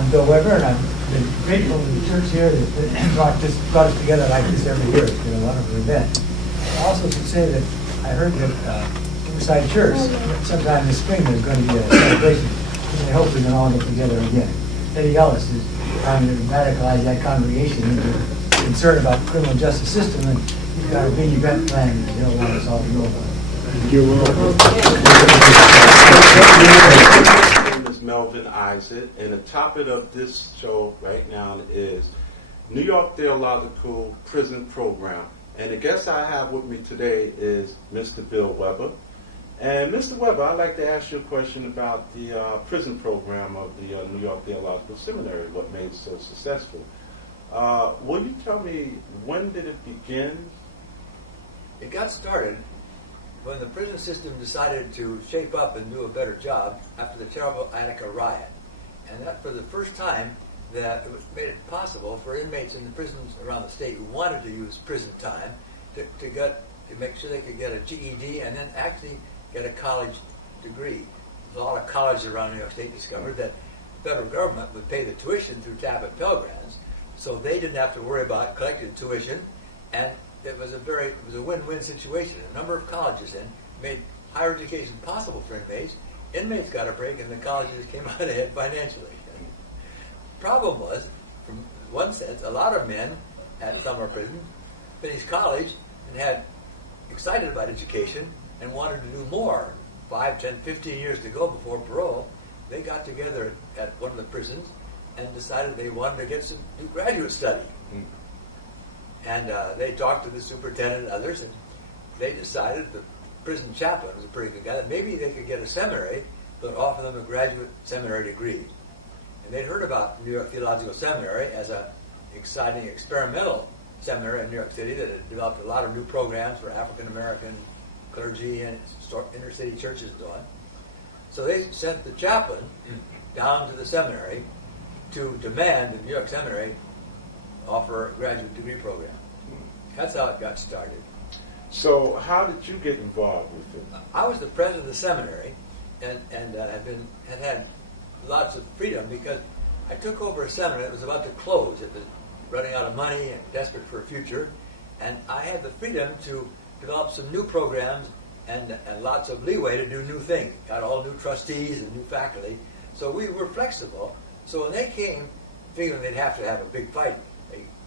I'm Bill Weber, and I'm grateful to the church here that brought us together like this every year. It's been a wonderful event. I also should say that I heard that Riverside Church, sometime this spring, there's going to be a celebration, and I hope we can all get together again. Eddie Ellis is trying to radicalize that congregation into concern about the criminal justice system, and he's got a big event planned that he'll want us all to know about. You're welcome. My name is Melvin Isaac, and the topic of this show right now is New York Theological Prison Program. And the guest I have with me today is Mr. Bill Weber. And Mr. Weber, I'd like to ask you a question about the prison program of the New York Theological Seminary, what made it so successful. Will you tell me, when did it begin? It got started when the prison system decided to shape up and do a better job after the terrible Attica riot. And that, for the first time, that it made it possible for inmates in the prisons around the state who wanted to use prison time to make sure they could get a GED and then actually get a college degree. A lot of colleges around New York State discovered that the federal government would pay the tuition through Tablet Pell Grants, so they didn't have to worry about collecting tuition, and it was a win-win situation. A number of colleges then made higher education possible for inmates. Inmates got a break, and the colleges came out ahead financially. Problem was, from one sense, a lot of men at summer prison finished college and had excited about education and wanted to do more. 5, 10, 15 years to go before parole, they got together at one of the prisons and decided they wanted to get some new graduate study. And they talked to the superintendent and others, and they decided, the prison chaplain was a pretty good guy, that maybe they could get a seminary that would offer them a graduate seminary degree. And they'd heard about New York Theological Seminary as an exciting experimental seminary in New York City that had developed a lot of new programs for African American clergy and inner city churches and so on. So they sent the chaplain down to the seminary to demand that New York Seminary offer a graduate degree program. That's how it got started. So how did you get involved with it? I was the president of the seminary and had lots of freedom because I took over a seminary that was about to close. It was running out of money and desperate for a future, and I had the freedom to develop some new programs and lots of leeway to do new things. Got all new trustees and new faculty, so we were flexible. So when they came, figuring they'd have to have a big fight,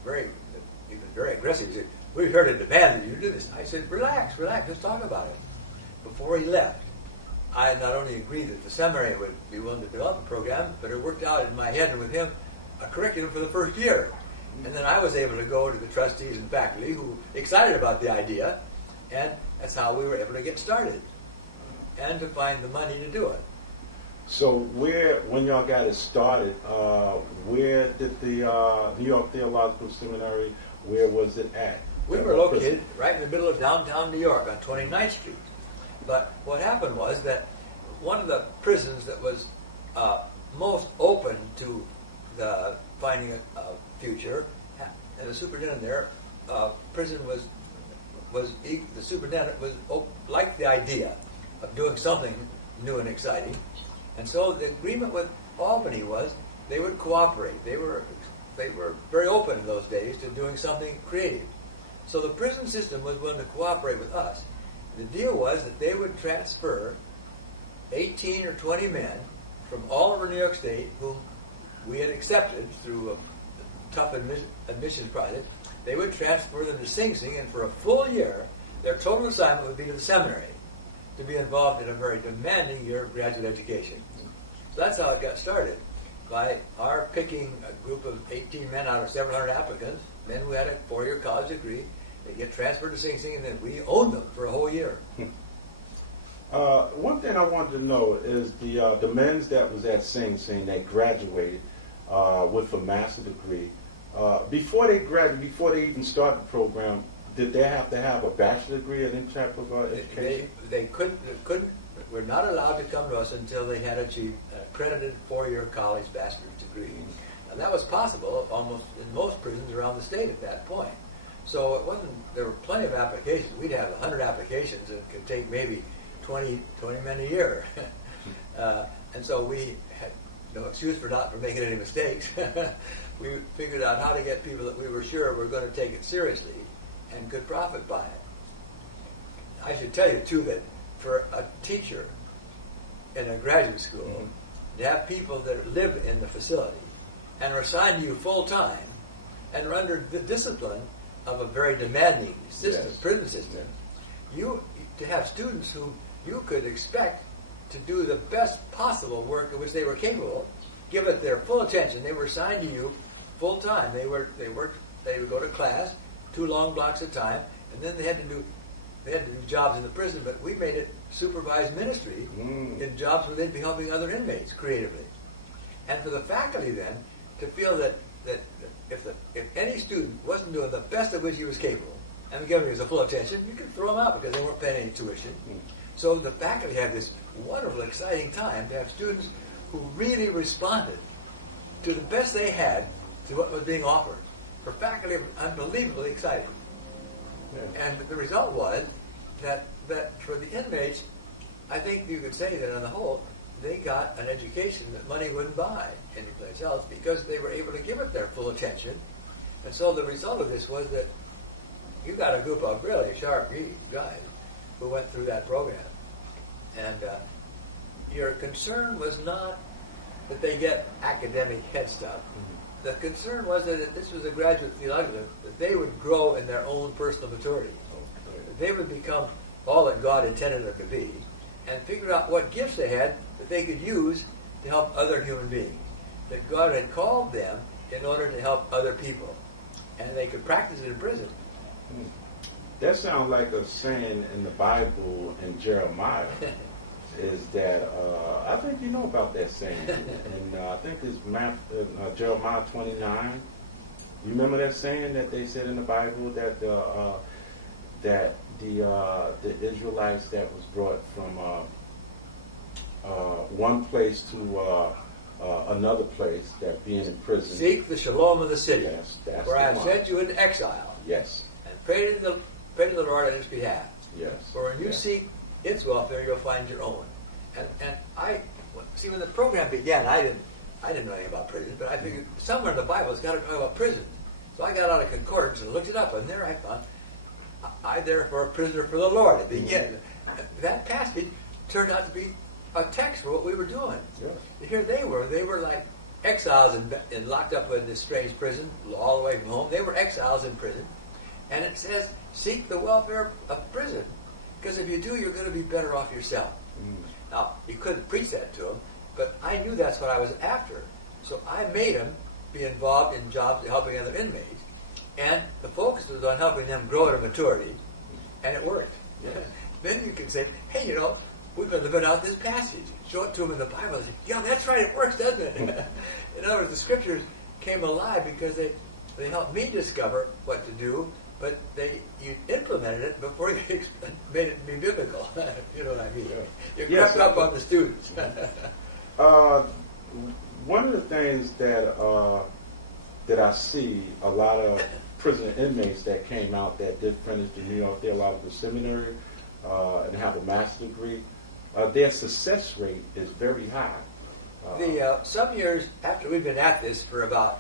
he was very aggressive. He said, "We're here to demand that you do this." I said, relax, let's talk about it. Before he left, I not only agreed that the seminary would be willing to develop a program, but it worked out in my head and with him a curriculum for the first year. And then I was able to go to the trustees and faculty who were excited about the idea, and that's how we were able to get started and to find the money to do it. So when y'all got it started, where did the New York Theological Seminary, where was it at? We were located right in the middle of downtown New York on 29th Street. But what happened was that one of the prisons that was most open to the finding a future, and the superintendent there, the superintendent liked the idea of doing something new and exciting, and so the agreement with Albany was they would cooperate. They were very open in those days to doing something creative. So the prison system was willing to cooperate with us. The deal was that they would transfer 18 or 20 men from all over New York State whom we had accepted through a tough admissions process. They would transfer them to Sing Sing, and for a full year, their total assignment would be to the seminary to be involved in a very demanding year of graduate education. So that's how it got started, by our picking a group of 18 men out of several hundred applicants, men who had a 4-year college degree. They get transferred to Sing Sing, and then we owned them for a whole year. One thing I wanted to know is the men that was at Sing Sing that graduated with a master's degree. Before they even started the program, did they have to have a bachelor's degree in any type of education? They couldn't. Were not allowed to come to us until they had achieved an accredited 4-year college bachelor's degree, and that was possible almost in most prisons around the state at that point. So it wasn't. There were plenty of applications. We'd have 100 applications, and it could take maybe 20 men a year. And so we had no excuse for making any mistakes. We figured out how to get people that we were sure were going to take it seriously and could profit by it. I should tell you, too, that for a teacher in a graduate school, to have people that live in the facility and are assigned to you full-time and are under the discipline of a very demanding system, prison system, to have students who you could expect to do the best possible work of which they were capable, give it their full attention. They were assigned to you full-time. They would go to class 2 long blocks of time, and then they had to do jobs in the prison, but we made it supervised ministry in jobs where they'd be helping other inmates creatively. And for the faculty then to feel that if any student wasn't doing the best of which he was capable and giving his full attention, you could throw them out because they weren't paying any tuition. So the faculty had this wonderful, exciting time to have students who really responded to the best they had to what was being offered. For faculty, it was unbelievably exciting. And the result was that for the inmates, I think you could say that on the whole, they got an education that money wouldn't buy anyplace else because they were able to give it their full attention. And so the result of this was that you got a group of really sharp guys who went through that program. And your concern was not that they get academic head stuff. The concern was that this was a graduate theological, that they would grow in their own personal maturity. That they would become all that God intended them to be, and figure out what gifts they had that they could use to help other human beings. That God had called them in order to help other people. And they could practice it in prison. That sounds like a saying in the Bible in Jeremiah. Is that I think you know about that saying, and I think it's Jeremiah 29. You remember that saying that they said in the Bible that the Israelites that was brought from one place to another place, that being in prison. Seek the shalom of the city, yes, that's where I have one. sent you into exile. Yes. And pray to the Lord on its behalf. Yes. For when you seek its welfare, you'll find your own. And I see, when the program began, I didn't know anything about prison, but I figured somewhere in the Bible it's got to talk about prison. So I got out a concordance and looked it up, and there I found, I therefore a prisoner for the Lord at the beginning. That passage turned out to be a text for what we were doing. Yeah. Here they were like exiles and locked up in this strange prison, all the way from home. They were exiles in prison, and it says, seek the welfare of prison, because if you do, you're going to be better off yourself. Now, you couldn't preach that to them, but I knew that's what I was after. So I made them be involved in jobs helping other inmates. And the focus was on helping them grow to maturity, and it worked. Yes. Then you can say, hey, we've been living out this passage. Show it to them in the Bible. They say, yeah, that's right, it works, doesn't it? In other words, the scriptures came alive because they helped me discover what to do, but you implemented it before you made it be biblical. You know what I mean? You crept up on the students. One of the things that I see a lot of prison inmates that came out that did finish the New York Theological Seminary and have a master's degree, their success rate is very high. Some years after we've been at this for about,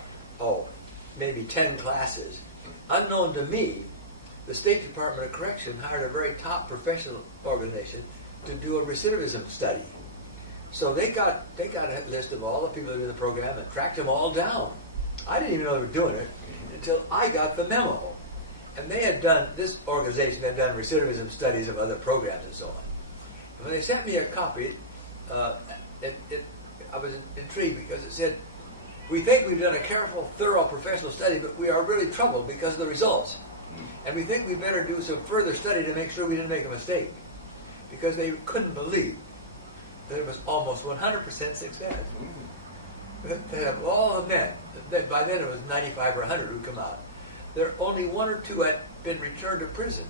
maybe 10 classes, unknown to me, the State Department of Correction hired a very top professional organization to do a recidivism study. So they got a list of all the people that did the program and tracked them all down. I didn't even know they were doing it until I got the memo. And this organization had done recidivism studies of other programs and so on. And when they sent me a copy, I was intrigued because it said, we think we've done a careful, thorough professional study, but we are really troubled because of the results. And we think we better do some further study to make sure we didn't make a mistake. Because they couldn't believe that it was almost 100% success. They have all the men, by then it was 95 or 100 who come out. There only 1 or 2 had been returned to prison.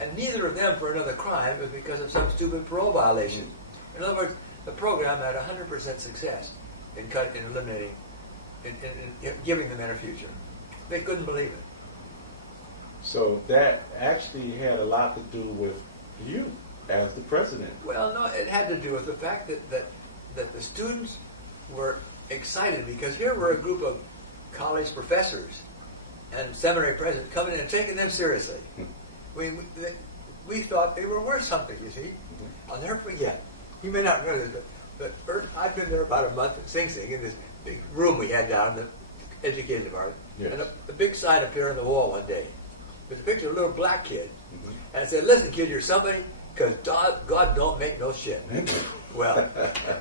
And neither of them for another crime. It was because of some stupid parole violation. In other words, the program had 100% success in eliminating, in giving the men a future. They couldn't believe it. So that actually had a lot to do with you as the president. Well, no, it had to do with the fact that the students were excited because here were a group of college professors and seminary presidents coming in and taking them seriously. We thought they were worth something, you see. I'll never forget. You may not know this, but I've been there about a month at Sing Sing in this big room we had down in the education department. Yes. And a big sign appeared on the wall one day. There's a picture of a little black kid. And it said, "Listen, kid, you're somebody because God don't make no shit." Well,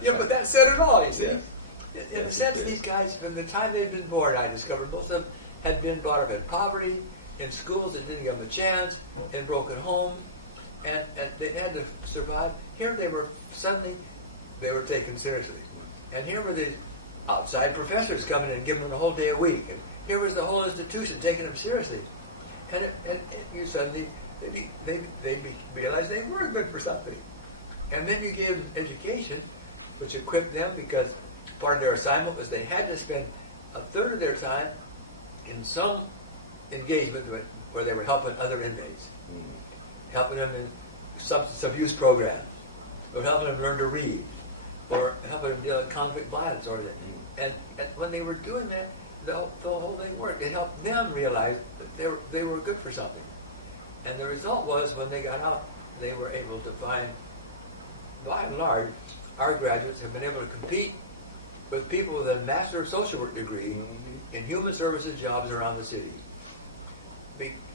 yeah, but that said it all, you see. Yes. In a sense, these guys, from the time they'd been born, I discovered most of them had been brought up in poverty, in schools that didn't give them a chance, in broken homes, and they had to survive. Here they were, suddenly, they were taken seriously. And here were these outside professors coming in and giving them a whole day a week. And here was the whole institution taking them seriously. And you suddenly, they realized they were good for something. And then you gave them education, which equipped them because part of their assignment was they had to spend a third of their time in some engagement where they were helping other inmates, helping them in substance abuse programs, or helping them learn to read, or helping them deal with convict violence, or and when they were doing that, the whole thing worked. It helped them realize that they were good for something. And the result was, when they got out, they were able to find, by and large, our graduates have been able to compete with people with a Master of Social Work degree in human services jobs around the city.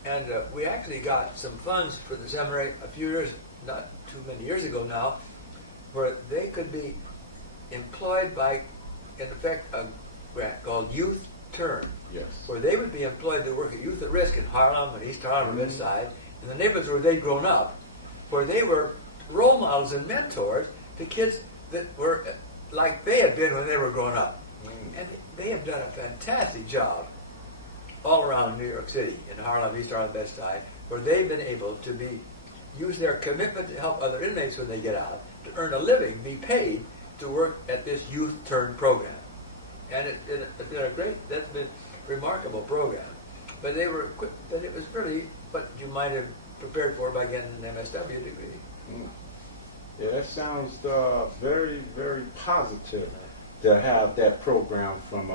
And we actually got some funds for the seminary a few years, not too many years ago now, where they could be employed by, in effect, a grant called Youth Turn. Yes. Where they would be employed to work at Youth at Risk in Harlem and East Harlem and Midside, in the neighborhoods where they'd grown up, where they were role models and mentors to kids that were like they had been when they were growing up. And they have done a fantastic job all around New York City, in Harlem, East Harlem, Midside, where they've been able to use their commitment to help other inmates when they get out, to earn a living, be paid to work at this Youth Turn program. And it's been that's been a remarkable program. But they were equipped, and it was really what you might have prepared for by getting an MSW degree. Yeah, that sounds very, very positive to have that program from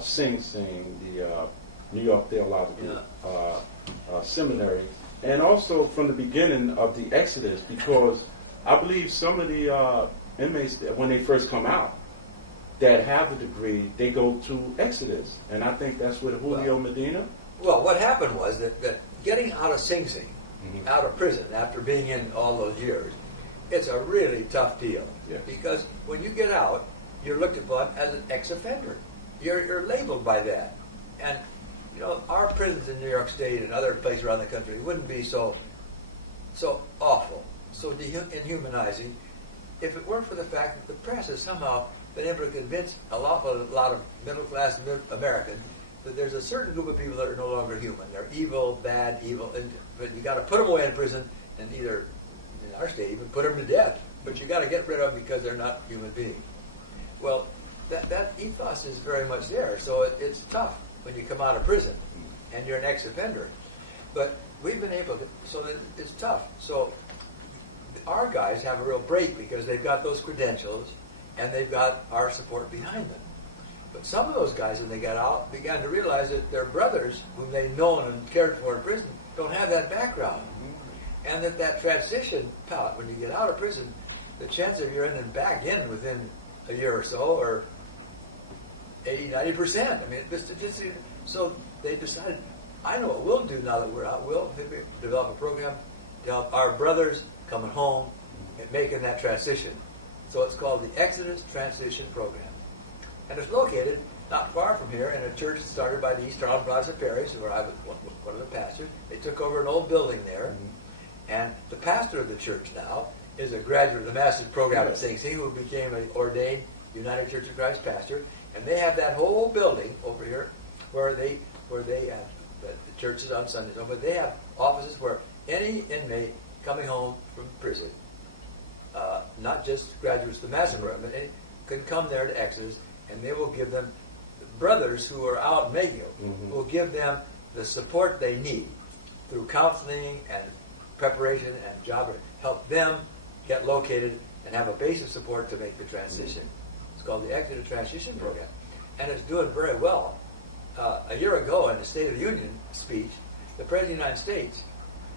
Sing Sing, the New York Theological Seminary, and also from the beginning of the Exodus, because I believe some of the inmates, when they first come out, that have the degree, they go to Exodus, and I think that's with Julio Medina. Well, what happened was that getting out of Sing Sing, out of prison after being in all those years, it's a really tough deal. Yes. Because when you get out, you're looked upon as an ex-offender. You're labeled by that. And, our prisons in New York State and other places around the country wouldn't be so awful, so inhumanizing, if it weren't for the fact that the press has somehow been able to convince a lot of middle-class Americans that there's a certain group of people that are no longer human. They're evil, bad, but you got to put them away in prison, and either, in our state, even put them to death. But you got to get rid of them because they're not human beings. Well, that ethos is very much there. So it's tough when you come out of prison and you're an ex-offender. But we've been able to, so it's tough. So our guys have a real break because they've got those credentials and they've got our support behind them. But some of those guys, when they got out, began to realize that their brothers, whom they'd known and cared for in prison, don't have that background. And that transition, when you get out of prison, the chance of you're in and back in within a year or so, or 80-90%. I mean, so they decided, I know what we'll do now that we're out. We'll develop a program to help our brothers coming home and making that transition. So it's called the Exodus Transition Program. And it's located not far from here in a church started by the East Harlem Protestant Parish, where I was one of the pastors. They took over an old building there. And the pastor of the church now is a graduate of the master's program at Sing Sing, who became an ordained United Church of Christ pastor. And they have that whole building over here where they have the churches on Sundays. But they have offices where any inmate coming home from prison, not just graduates of the master's program, but any, can come there to Exodus, and they will give them, brothers who are out making it, will give them the support they need through counseling and preparation and job, help them get located and have a base of support to make the transition. It's called the Exeter Transition Program, and it's doing very well. A year ago, in the State of the Union speech, the President of the United States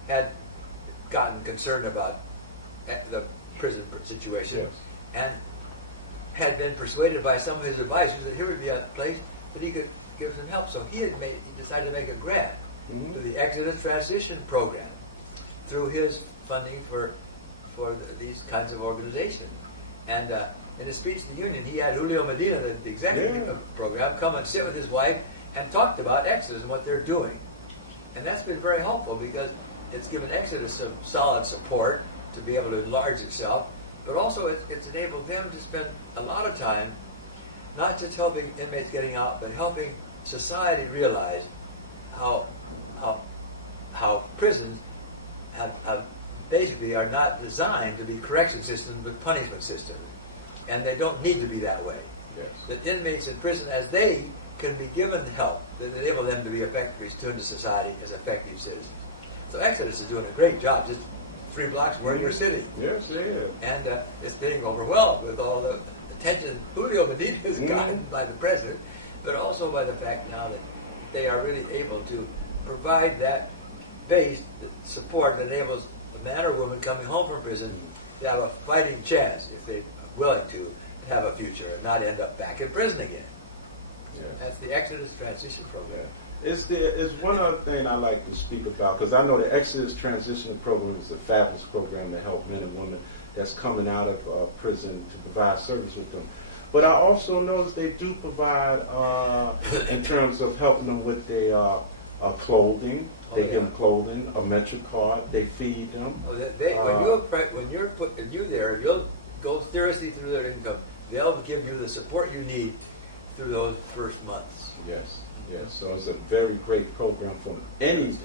had gotten concerned about the prison situation, Yes. and had been persuaded by some of his advisors that here would be a place that he could give some help. So he decided to make a grant Mhm. to the Exeter Transition Program through his funding for these kinds of organizations. And in his speech to the Union, he had Julio Medina, the executive of the program, come and sit with his wife and talked about Exeter and what they're doing. And that's been very helpful because it's given Exeter some solid support to be able to enlarge itself, but also it's enabled them to spend a lot of time not just helping inmates getting out, but helping society realize how prisons have basically are not designed to be correction systems but punishment systems, and they don't need to be that way. Yes. That inmates in prison, as they can be given help that enable them to be effective students of society as effective citizens. So Exodus is doing a great job, just 3 blocks where you're sitting. Yes, it is. And it's being overwhelmed with all the attention Julio Medina has gotten by the president, but also by the fact now that they are really able to provide that base, that support that enables a man or woman coming home from prison to have a fighting chance, if they're willing to have a future and not end up back in prison again. Yes. That's the Exodus Transition Program. It's one other thing I like to speak about, because I know the Exodus Transitional Program is a fabulous program to help men and women that's coming out of prison to provide service with them. But I also notice they do provide, in terms of helping them with their clothing. They give them clothing, a mental card. They feed them. When you're putting you there, you'll go seriously through their income. They'll give you the support you need through those first months. Yes. Yes, so it's a very great program for any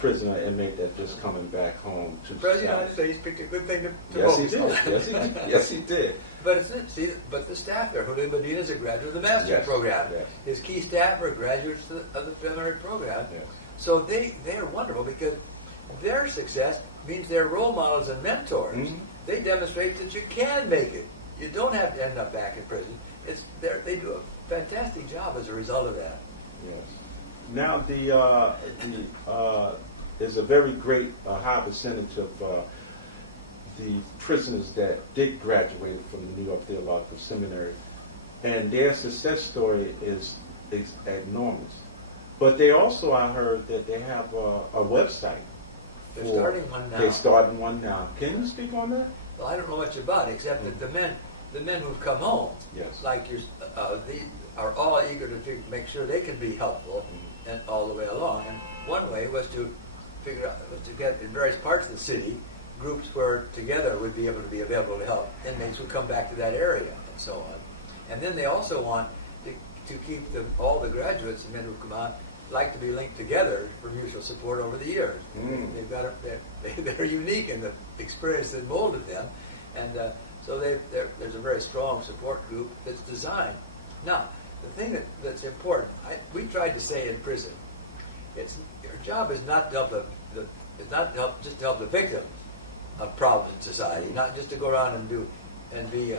prisoner inmate that's just coming back home to the President of the United States picked a good thing to yes, focus he on. did. Yes, he did. Yes, he did. But the staff there, Julio Medina is a graduate of the master's program. Yes. His key staff are graduates of the seminary program. Yes. So they are wonderful because their success means they're role models and mentors. Mm-hmm. They demonstrate that you can make it. You don't have to end up back in prison. They do a fantastic job as a result of that. Yes. Now there's a very great high percentage of the prisoners that did graduate from the New York Theological Seminary, and their success story is enormous. But they also, I heard that they have a website. They're starting one now. They're starting one now. Can you speak on that? Well, I don't know much about it, except that the men who've come home, Yes. like yours, these are all eager to make sure they can be helpful and all the way along. And one way was to figure out to get in various parts of the city groups where together would be able to be available to help inmates who come back to that area and so on. And then they also want to keep all the graduates and men who come out like to be linked together for mutual support over the years. They've got they're unique in the experience that molded them, and so there's a very strong support group that's designed. Now, the thing that's important, we tried to say in prison, your job is not to help just to help the victim of problems in society, not just to go around and do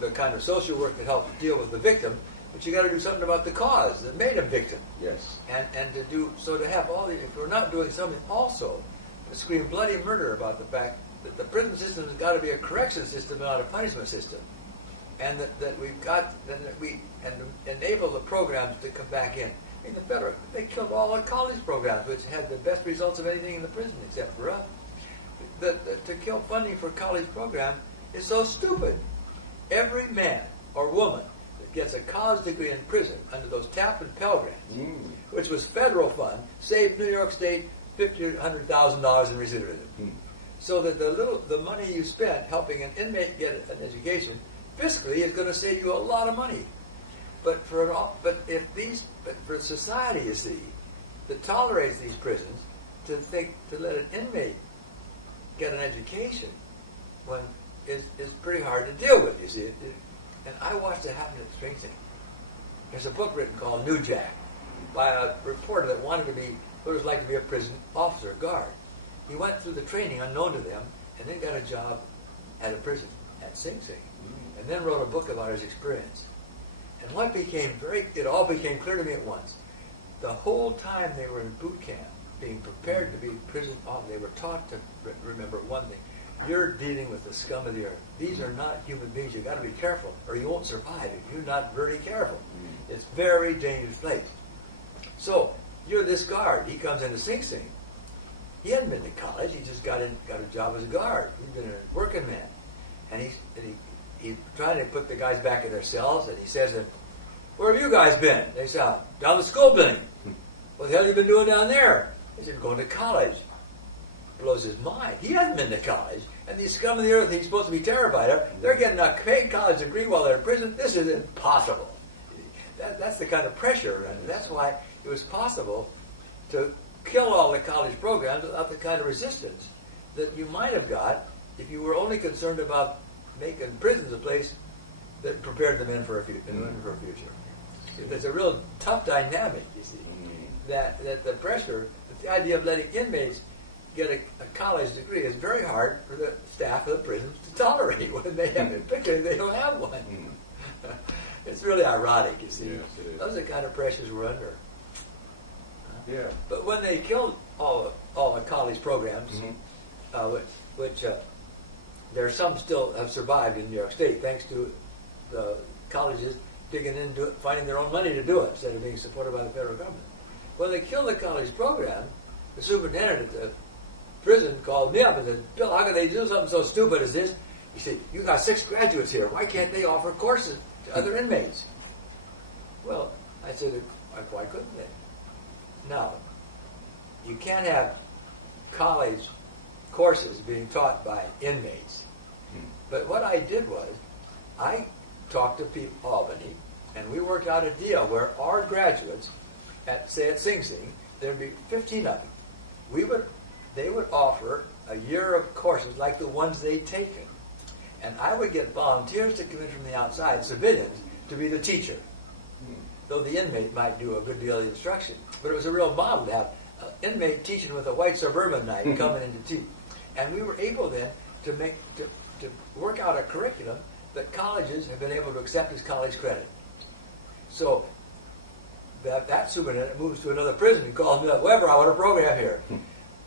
the kind of social work that helps deal with the victim, but you got to do something about the cause that made him victim. Yes. And to have all the, if we're not doing something also to scream bloody murder about the fact that the prison system has got to be a correction system, not a punishment system, and that we enable the programs to come back in. I mean, they killed all the college programs, which had the best results of anything in the prison except for us. To kill funding for college programs is so stupid. Every man or woman that gets a college degree in prison under those Taft and Pell grants, which was federal fund, saved New York State $50,000 or $100,000 in recidivism. So that the money you spent helping an inmate get an education fiscally is going to save you a lot of money. But for society, you see, that tolerates these prisons, to let an inmate get an education is pretty hard to deal with, you see. And I watched it happen at Spring City. There's a book written called New Jack by a reporter that wanted to be what it was like to be a prison officer, guard. He went through the training unknown to them and then got a job at a prison at Sing Sing. and then wrote a book about his experience. And it all became clear to me at once. The whole time they were in boot camp, being prepared to be prison officers, they were taught to remember one thing. You're dealing with the scum of the earth. These are not human beings. You've got to be careful, or you won't survive if you're not very careful. It's a very dangerous place. So, you're this guard. He comes into Sing Sing. He hadn't been to college. He just got a job as a guard. He's been a working man. And he's trying to put the guys back in their cells, and he says, where have you guys been? They say, down the school building. What the hell have you been doing down there? He said, going to college. Blows his mind. He hasn't been to college. And these scum of the earth he's supposed to be terrified of, they're getting a paid college degree while they're in prison. This is impossible. That's the kind of pressure. And that's why it was possible to kill all the college programs without the kind of resistance that you might have got if you were only concerned about making prisons a place that prepared the men for a future. There's a real tough dynamic, you see, that the pressure, the idea of letting inmates get a college degree is very hard for the staff of the prisons to tolerate when they have it, particularly they don't have one. It's really ironic, you see. Yes, it is. Those are the kind of pressures we're under. Yeah. But when they killed all the college programs, which there are some still have survived in New York State, thanks to the colleges digging into it, finding their own money to do it, instead of being supported by the federal government. When they killed the college program, the superintendent at the prison called me up and said, Bill, how can they do something so stupid as this? You see, you got 6 graduates here. Why can't they offer courses to other inmates? Well, I said, why couldn't they? Now, you can't have college courses being taught by inmates. But what I did was, I talked to people at Albany, and we worked out a deal where our graduates, at Sing Sing, there'd be 15 of them. They would offer a year of courses like the ones they'd taken. And I would get volunteers to come in from the outside, civilians, to be the teacher. Though the inmate might do a good deal of the instruction. But it was a real model to have an inmate teaching with a white suburbanite coming in to teach. And we were able then to work out a curriculum that colleges have been able to accept as college credit. So that superintendent moves to another prison and calls me up, Weber, I want a program here.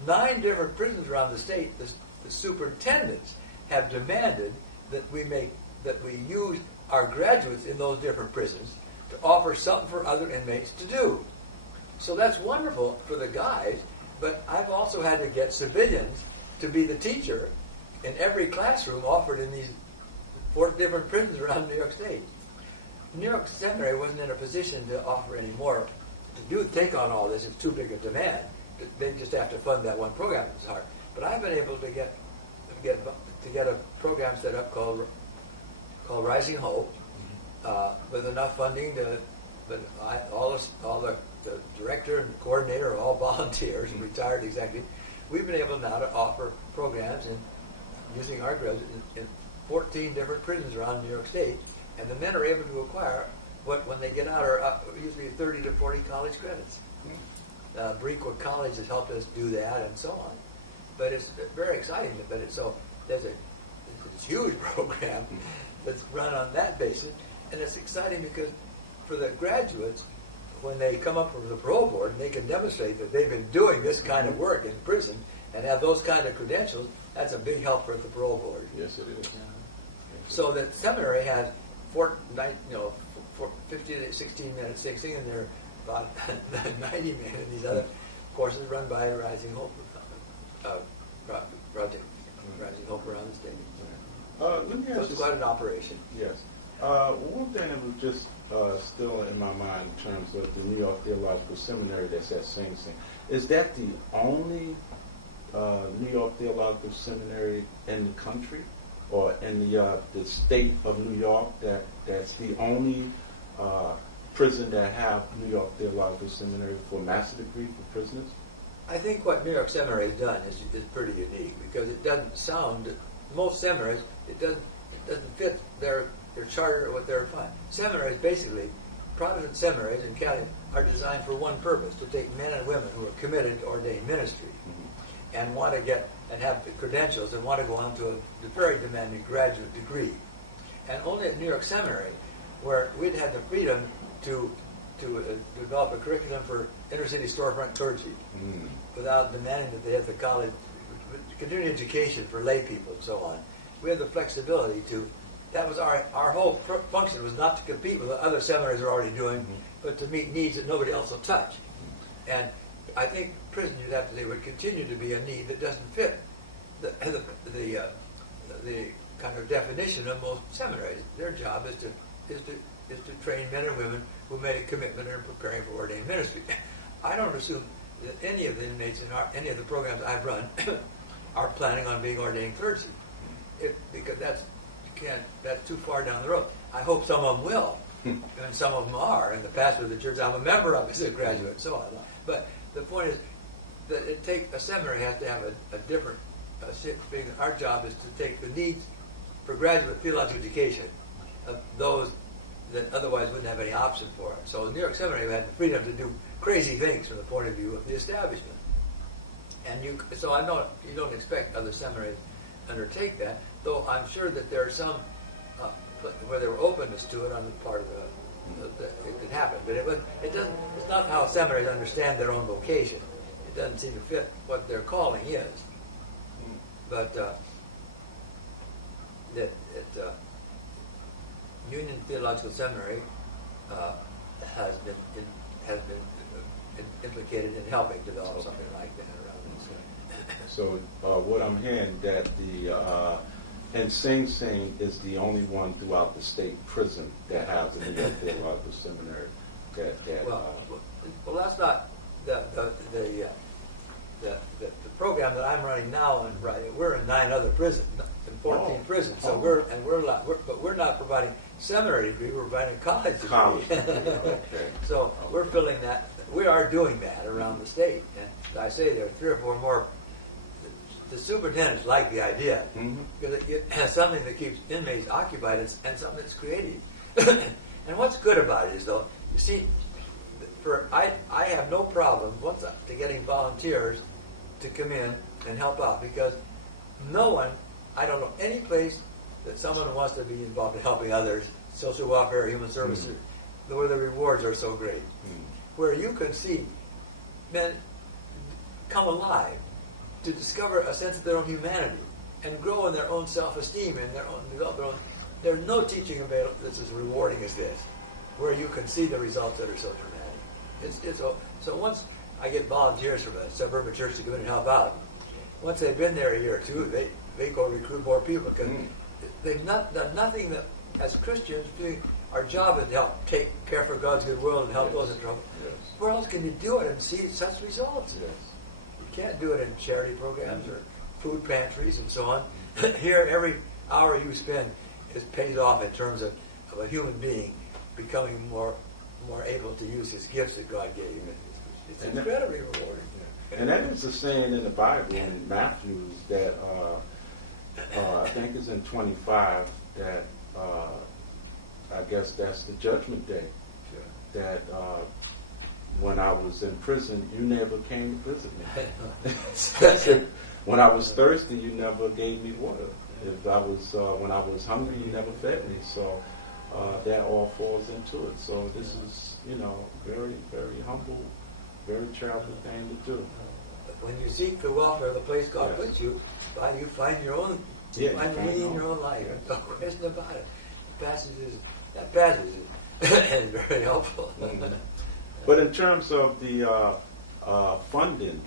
9 different prisons around the state, the superintendents have demanded that we use our graduates in those different prisons to offer something for other inmates to do. So that's wonderful for the guys, but I've also had to get civilians to be the teacher in every classroom offered in these 4 different prisons around New York State. New York Seminary wasn't in a position to offer any more, to take on all this. It's too big a demand. They just have to fund that one program. It's hard. But I've been able to get a program set up called Rising Hope, with enough funding all the director and the coordinator are all volunteers, retired executives. We've been able now to offer programs using our graduates in 14 different prisons around New York State, and the men are able to acquire when they get out are usually 30 to 40 college credits. Breakwood College has helped us do that, and so on. But it's very exciting. But there's a huge program that's run on that basis, and it's exciting because for the graduates, when they come up from the parole board and they can demonstrate that they've been doing this kind of work in prison and have those kind of credentials, that's a big help for the parole board. Yes, it is. So the seminary has 50 to 16 minutes, 16, and there are about 90 minutes in these other courses run by Rising Hope project, Rising Hope around the state. Let me So ask it's you. quite an operation. Yes. One thing that was just still in my mind in terms of the New York Theological Seminary that's at Sing Sing, is that the only New York Theological Seminary in the country, or in the state of New York, that's the only prison that have New York Theological Seminary for master degree for prisoners? I think what New York Seminary has done is pretty unique, because it doesn't sound, most seminaries, it doesn't fit their charter or what they're fine. Seminaries, basically, Protestant seminaries in Cali are designed for one purpose: to take men and women who are committed to ordained ministry and want to get and have the credentials and want to go on to a very demanding graduate degree. and only at New York Seminary, where we'd had the freedom to develop a curriculum for inner-city storefront clergy without demanding that they have the college, continuing education for lay people and so on. We had the flexibility to, that was our whole function, was not to compete with what other seminaries are already doing, but to meet needs that nobody else will touch. And I think prison, you'd have to say, would continue to be a need that doesn't fit the kind of definition of most seminaries. Their job is to train men and women who made a commitment and are preparing for ordained ministry. I don't assume that any of the inmates in any of the programs I've run are planning on being ordained clergy, because that's too far down the road. I hope some of them will, and some of them are. And the pastor of the church I'm a member of is a graduate, and so on. But the point is that a seminary has to have a different. Our job is to take the needs for graduate theological education of those that otherwise wouldn't have any option for it. So New York Seminary had the freedom to do crazy things from the point of view of the establishment. And you don't expect other seminaries to undertake that, though I'm sure that there are some where there were openness to it on the part of it could happen. But it's not how seminaries understand their own vocation. It doesn't seem to fit what their calling is. But Union Theological Seminary has been implicated in helping develop something like that around this. So what I'm hearing that and Sing Sing is the only one throughout the state prison that has a New York Theological Seminary. Well, that's not the program that I'm running now. We're in 9 other prisons, in 14 prisons. So we're not providing seminary degree. We're providing college degree. Okay. So we're filling that. We are doing that around the state. And I say there are 3 or 4 more. The superintendents like the idea because it has something that keeps inmates occupied and something that's creative. And what's good about it is, though, you see, I have no problem to getting volunteers to come in and help out, because I don't know any place that someone wants to be involved in helping others, social welfare, human services, where the rewards are so great, where you can see men come alive to discover a sense of their own humanity and grow in their own self-esteem and develop their own. There's no teaching available that's as rewarding as this, where you can see the results that are so dramatic. So once I get volunteers from a suburban church to come in and help out, once they've been there a year or two, they go recruit more people, because they've not done nothing that, as Christians, our job is to help take care for God's good world and help those in trouble. Yes. Where else can you do it and see such results? Yes. You can't do it in charity programs or food pantries and so on. Here, every hour you spend pays off in terms of a human being becoming more able to use his gifts that God gave him. It's incredibly rewarding. And that is a saying in the Bible in Matthew that I think it's in 25 that I guess that's the judgment day. Sure. That when I was in prison, you never came to visit me. When I was thirsty, you never gave me water. If I was when I was hungry, you never fed me. So that all falls into it. So this is, very, very humble, very charitable thing to do. When you seek the welfare of the place God puts you, you find your own, find meaning in your own life. No question about it. That passage is very helpful. But in terms of the funding,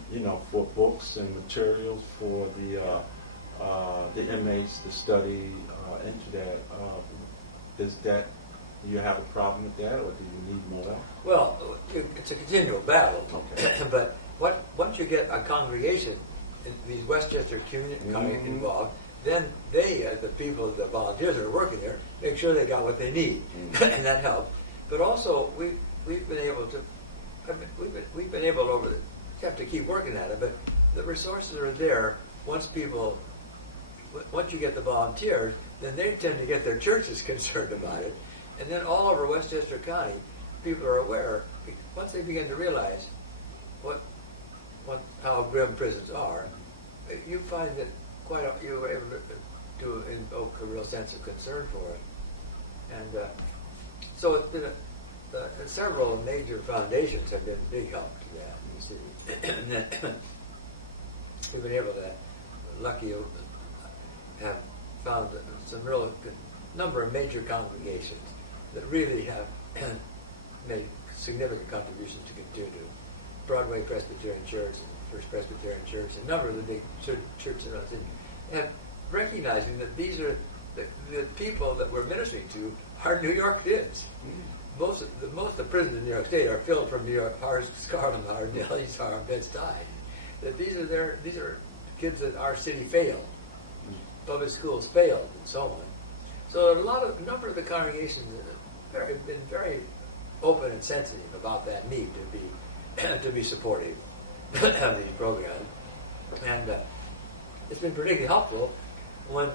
for books and materials for the inmates to study into that, is that, do you have a problem with that, or do you need more? Well, it's a continual battle. Okay. But once you get a congregation, in these Westchester community involved, then they, the people, the volunteers that are working there, make sure they got what they need, and that helps. But also, we've been able to, you have to keep working at it, but the resources are there. Once you get the volunteers, then they tend to get their churches concerned about it. And then all over Westchester County, people are aware, once they begin to realize how grim prisons are, you find that you are able to invoke a real sense of concern for it. And so it's been several major foundations have been a big help to that in the city. And then we've been able to, lucky to have found some real good number of major congregations that really have made significant contributions to continue. Broadway Presbyterian Church, First Presbyterian Church, a number of the big churches around the city, and recognizing that these are the people that we're ministering to are New York kids. Most of the prisons in New York State are filled from New York, Harlem, Delhi, Bed-Stuy. That these are kids that our city failed, public schools failed, and so on. So a number of the congregations have been very open and sensitive about that need to be supportive of these programs, and it's been particularly helpful when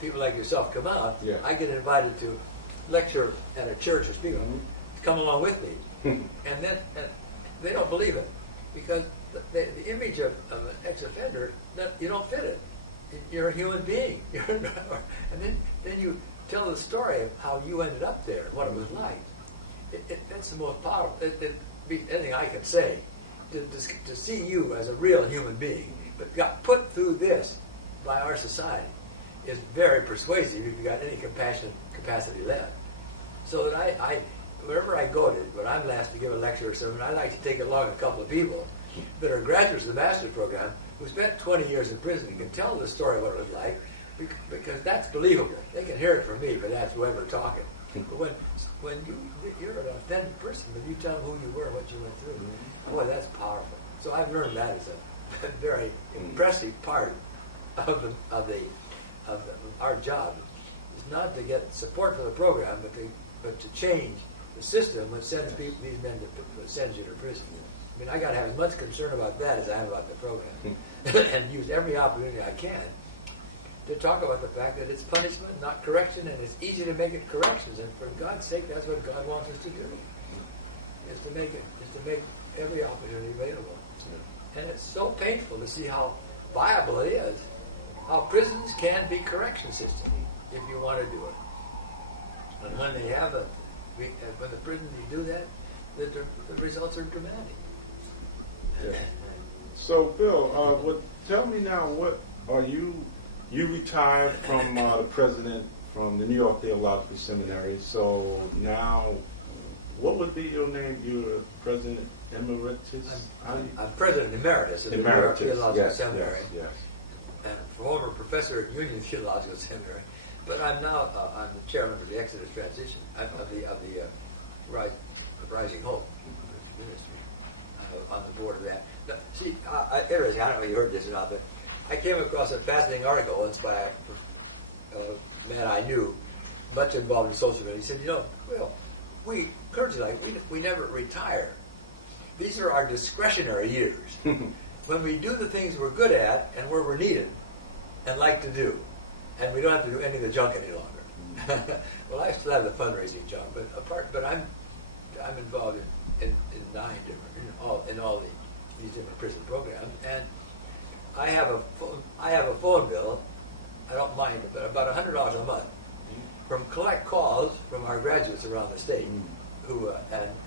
people like yourself come out. Yeah. I get invited to lecture at a church or speak, come along with me, and then they don't believe it because the image of an ex-offender, you don't fit it. You're a human being, and then you tell the story of how you ended up there and what it was like. That's the most powerful. It'd be anything I can say to see you as a real human being, but got put through this by our society is very persuasive if you got any capacity left. So that I wherever I go to, when I'm asked to give a lecture or something, I like to take along a couple of people that are graduates of the master's program who spent 20 years in prison and can tell the story of what it was like, because that's believable. They can hear it from me, but that's whoever talking. But when you're an authentic person, when you tell them who you were, what you went through, boy, that's powerful. So I've learned that as a very impressive part of our job. It's not to get support for the program, but to change the system which sends these men sends you to prison. I mean, I got to have as much concern about that as I have about the program, and use every opportunity I can to talk about the fact that it's punishment, not correction, and it's easy to make it corrections. And for God's sake, that's what God wants us to do. Is to make every opportunity available. And it's so painful to see how viable it is, how prisons can be correction systems if you want to do it. And when they have when the prisons do that, the results are dramatic. Yeah. So, Bill, tell me now, what are you retired from the president from the New York Theological Seminary, so now what would be your name? You're President Emeritus? I'm President Emeritus of the New York Theological Seminary. Yes. And former professor at Union Theological Seminary. But I'm now I'm the chairman of the Exeter Transition, of the Rising Hope Ministry, on the board of that. Now, see, interesting, I don't know if you heard this or not, but I came across a fascinating article once by a man I knew, much involved in social media. He said, well, we clergy, we never retire. These are our discretionary years. When we do the things we're good at and where we're needed and like to do, and we don't have to do any of the junk any longer. Well, I still have the fundraising junk, but I'm involved in 9 different in all these different prison programs, and I have a phone bill. I don't mind it, but about $100 a month from collect calls from our graduates around the state, who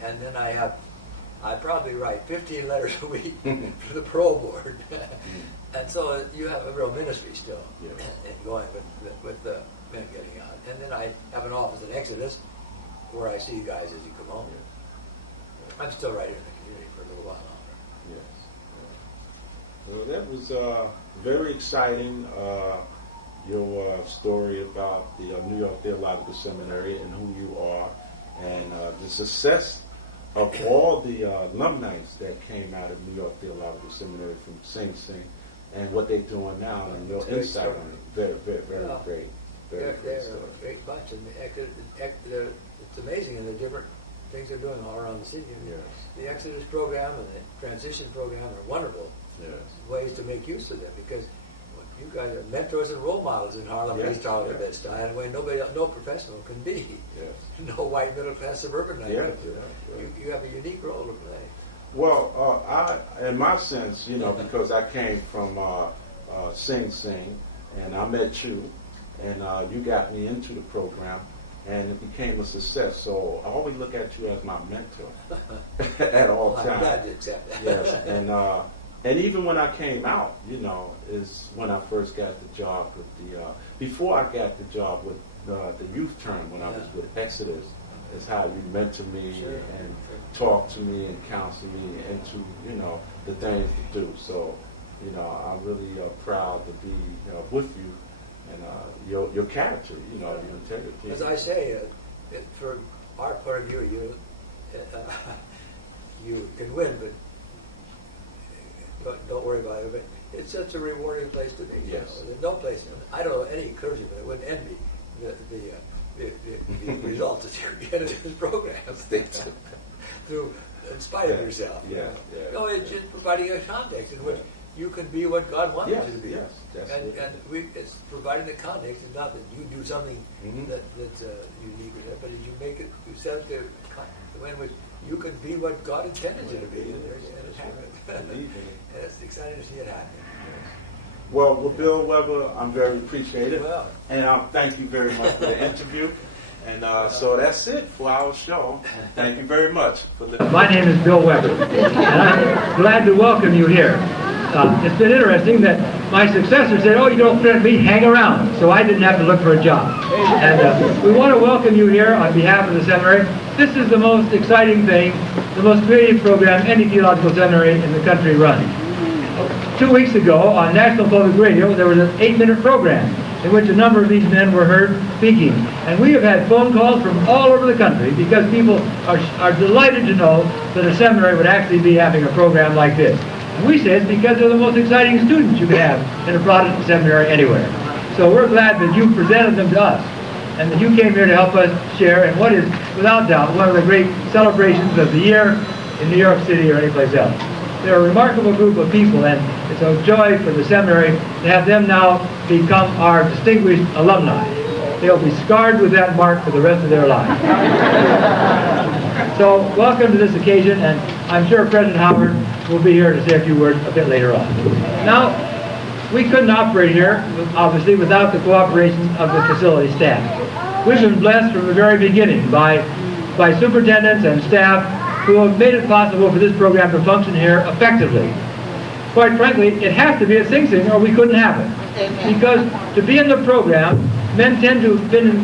and then I probably write 15 letters a week for the parole board, and so you have a real ministry still going with the men getting out. And then I have an office in Exeter where I see you guys as you come home. I'm still right here in the community for a little while longer. Yes. Well, that was very exciting. Your story about the New York Theological Seminary and who you are, and the success of all the alumni that came out of New York Theological Seminary from Sing Sing, and what they're doing now, and your insight on it. Very, very, very great. Very they're a great bunch, and it's amazing in the different things they're doing all around the city. Yes. The Exodus program and the Transition program are wonderful ways to make use of them, because you guys are mentors and role models in Harlem, East Harlem, Bed-Stuy, in a way no professional can be. Yes. No white middle-class suburbanite. Yes. You have a unique role to play. Well, in my sense, because I came from Sing Sing, and I met you, and you got me into the program. and it became a success. So I always look at you as my mentor at all times. I'm glad you accept that. Yes, and even when I came out, is when I first got the job with before I got the job with the youth term when I was with Exeter, is how you mentor me and talk to me and counsel me into, the things to do. So, I'm really proud to be with you and your character, your integrity. As I say, from our point of view, you can win, but don't worry about it. But it's such a rewarding place to be. Yes. There's no place. I don't know any clergyman that wouldn't envy the results that you get in this program. In spite of yourself. No, it's just providing a context in which you can be what God wants you to be. Yes, it's providing the context. It's not that you do something that's unique, but you make it. You set the way in which you can be what God intended you to be, and it happened. And it's exciting to see it happen. Well, Bill Weber, I'm very appreciative. Well, and thank you very much for the interview. And so that's it for our show. Thank you very much for listening. My name is Bill Weber, and I'm glad to welcome you here. It's been interesting that my successor said, "Oh, you don't fit me, hang around." So I didn't have to look for a job. And we want to welcome you here on behalf of the seminary. This is the most exciting thing, the most creative program any theological seminary in the country runs. 2 weeks ago on National Public Radio, there was an 8-minute program in which a number of these men were heard speaking. And we have had phone calls from all over the country because people are delighted to know that a seminary would actually be having a program like this. And we say it's because they're the most exciting students you could have in a Protestant seminary anywhere. So we're glad that you presented them to us and that you came here to help us share in what is, without doubt, one of the great celebrations of the year in New York City or anyplace else. They're a remarkable group of people, and it's a joy for the seminary to have them now become our distinguished alumni. They'll be scarred with that mark for the rest of their lives. So welcome to this occasion, and I'm sure President Howard will be here to say a few words a bit later on. Now, we couldn't operate here, obviously, without the cooperation of the facility staff. We've been blessed from the very beginning by superintendents and staff who have made it possible for this program to function here effectively. Quite frankly, it has to be at Sing Sing or we couldn't have it. Because to be in the program, men tend to have been in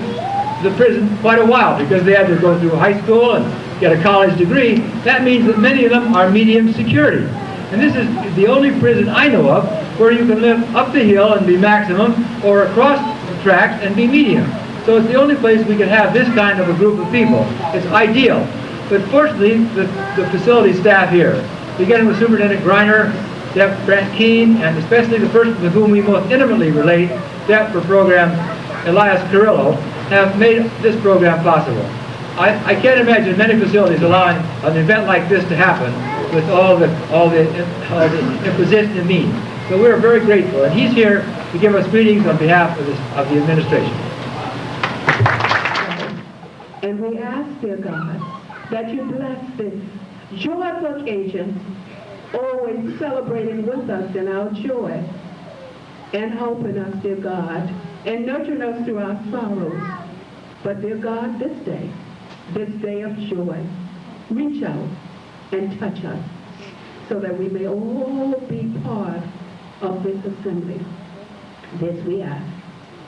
the prison quite a while because they had to go through high school and get a college degree. That means that many of them are medium security. And this is the only prison I know of where you can live up the hill and be maximum or across the tracks and be medium. So it's the only place we can have this kind of a group of people. It's ideal. But fortunately, the facility staff here, beginning with Superintendent Greiner, Dep. Grant Keene, and especially the person with whom we most intimately relate, Dep. for Program Elias Carrillo, have made this program possible. I can't imagine many facilities allowing an event like this to happen with all the imposition it means. So we're very grateful, and he's here to give us greetings on behalf of the administration. And we ask, dear God, that you bless this joyful occasion, always celebrating with us in our joy, and helping us, dear God, and nurturing us through our sorrows. But, dear God, this day of joy, reach out and touch us so that we may all be part of this assembly. This we ask.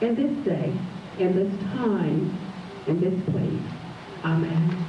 In this day, in this time, in this place. Amen.